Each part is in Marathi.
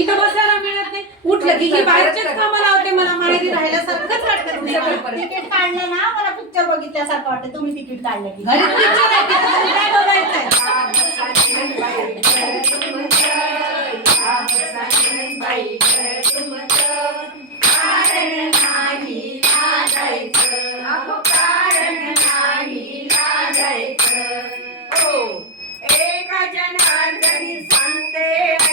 इथं बसायला मिळत नाही. उठलं की ही बाहेरचेच कामाला होते. मला माहेरी राहिल्यासारखंच वाटतं तुमच्याकडे. तिकीट काढलं ना मला पिक्चर बघितल्यासारखं वाटतं. तुम्ही तिकीट काढलं की घरी पिक्चर आहे तिथं तुम्ही काय बघायचंय? एका जनार्दनी सांगते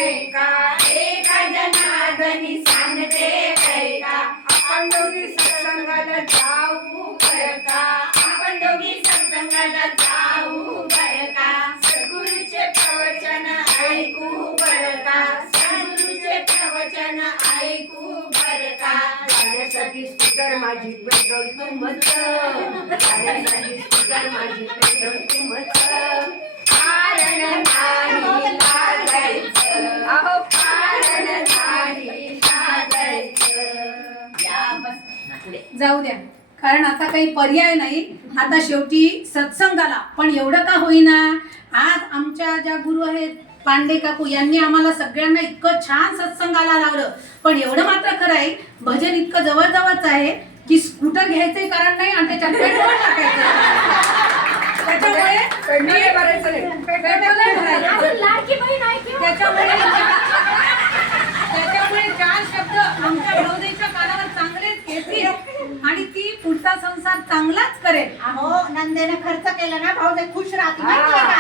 ऐका, एका जनार्दनी सांगते ऐका, आपण दोघी सत्संगाला जाऊ बरं का, आपण दोघी सत्संगाला जाऊ बरं का, सद्गुरूचे प्रवचन ऐकू बरं का, सद्गुरूचे प्रवचन ऐकू बरं का. गाण्यासाठी स्पीकर माझी पेट्रोल तुमच, गाण्यासाठी स्पीकर माझी पेट्रोल तुमच, कारण नाही लाजायचं, अहो कारण नाही लाजायचं. या बस जाऊ द्या, कारण आता काही पर्याय नाही. आता शेवटी सत्संगाला पण एवढं का होईना आज आमच्या ज्या गुरु आहेत पांडे काकू यांनी आम्हाला सगळ्यांना इतकं छान सत्संगाला लावलं. पण एवढं मात्र खरं आहे भजन इतकं जवळजवळच आहे की स्कूटर घ्यायचंही कारण नाही आणि त्याच्यात पेट्रोल टाकायचं. त्याच्यामुळे पेट्रोल भरायचं नाही, पेट्रोल भरायचं. लाडकी बहीण आहे की त्याच्यामुळे चार शब्द आमच्या भाऊजाईच्या कानावर चांगलेच येतील आणि ती पुढचा संसार चांगलाच करेल. अहो नंदेने खर्च केला ना भाऊ खुश राहते माहितीये का?